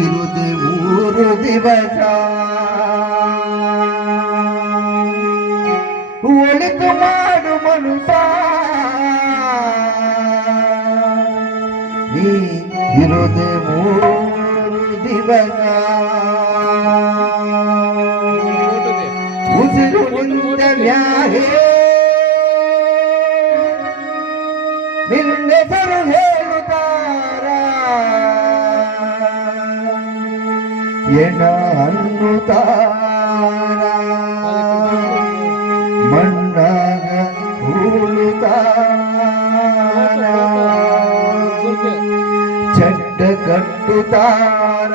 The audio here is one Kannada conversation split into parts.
ಇರುದೆ 3 ದಿವಸ ಒಳಿತು ಮಾಡು ಮನುಷ್ಯ ನೀ ಇರುದೆ 3 ದಿವಸ ಉಸಿರು ನಿಂದ ಮ್ಯಾಗೆ ನಿನ್ನೆಸರು ಹೇಳುತ್ತಾರ ಎಣ ಅನ್ನುತ್ತಾರ ಮಣ್ಣಾಗ ಹೂಳುತ್ತಾರ ಚಡ್ಡ ಕಟ್ಟುತ್ತಾರ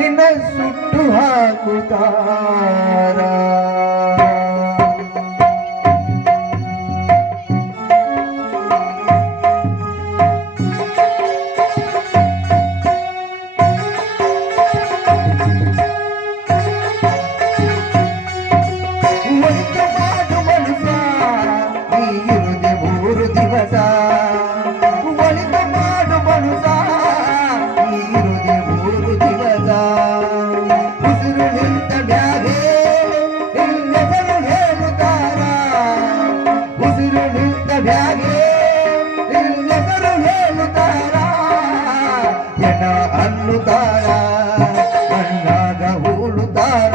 ನಿನ್ನ ಸುಟ್ಟು ಹಾಕುತ್ತಾರ ಅನ್ನುತ್ತಾರ ಮಣ್ಣಾಗ ಹೂಳುತ್ತಾರ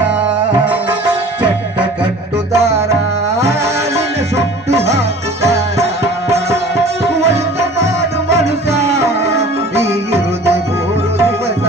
ಚಟ್ಟ ಕಟ್ಟುತ್ತಾರ ನಿನ್ನ ಸುಟ್ಟು ಹಾಕುತ್ತಾರ ಒಳಿತು ಮಾಡು ಮನುಷ್ಯ ಈ ಇರುದೆ 3 ದಿವಸ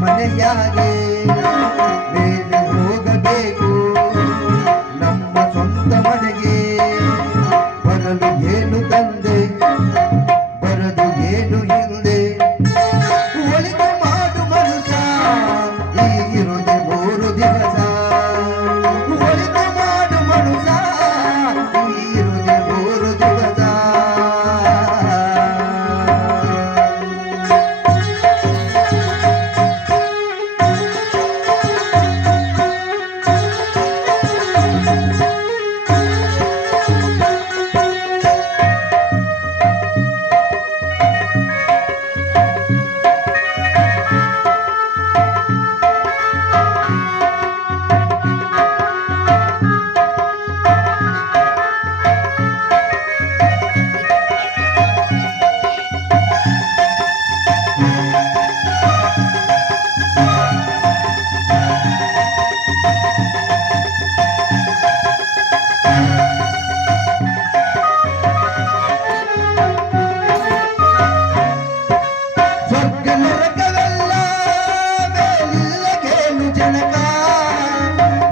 ಮನೆಯಾಗೆ ಮೇಲೆ ಹೋಗಬೇಕು ನಮ್ಮ ಸ್ವಂತ ಮನೆಗೆ ಬರಲು ಏನು ತಂದೆ ಬರದು ಏನು ಹಿಂದೆ ಒಳಿತು ಮಾಡು ಮನುಷ್ಯ ಈ ಇರುದೆ 3 ದಿವಸ ಒಳಿತು ಮಾಡು ಮನುಷ್ಯ ಈ ಇರುದೆ 3 ದಿವಸ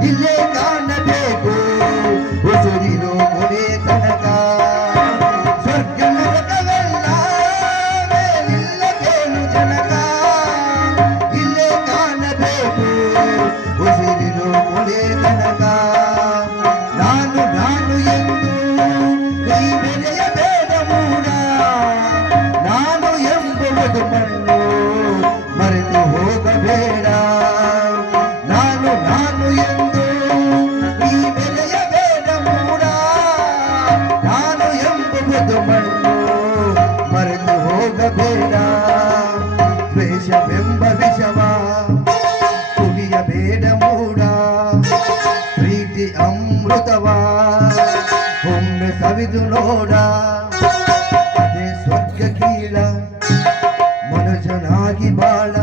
ಇಲ್ಲೇ ಕಾಣಬೇಕು ಉಸಿರಿರೋ ಕೊನೆ ತನಕ ಸ್ವರ್ಗ ನರಕವೆಲ್ಲ ಮೇಲಿಲ್ಲ ಕೇಳು ಜನಕ ಇಲ್ಲೇ ಕಾಣಬೇಕು ಉಸಿರಿರೋ ಕೊನೆ ತನಕ ನಾನು ನಾನು ಎಂದು ನೀ ಬೆಳೆಯಬೇಡ ಮೂಡ ನಾನು ಎಂಬುವುದು ಮಣ್ಣು ಮರೆತು ಹೋಗಬೇಡ ನಾನು ನಾನು ಎಂದು ಈ ಬೆಲೆಯಬೇಡ ಮೂಡ ನಾನು ಎಂಬುವುದು ಮಣ್ಣು ಮರೆತು ಹೋಗಬೇಡ ದ್ವೇಷವೆಂಬ ವಿಷವ ಕುಡಿಯಬೇಡ ಮೂಡ ಪ್ರೀತಿ ಅಮೃತವ ಒಮ್ಮೆ ಸವಿದು ನೋಡ ಅದೇ ಸ್ವರ್ಗ ಕೀಳ ಮನುಜನಾಗಿ ಬಾಳ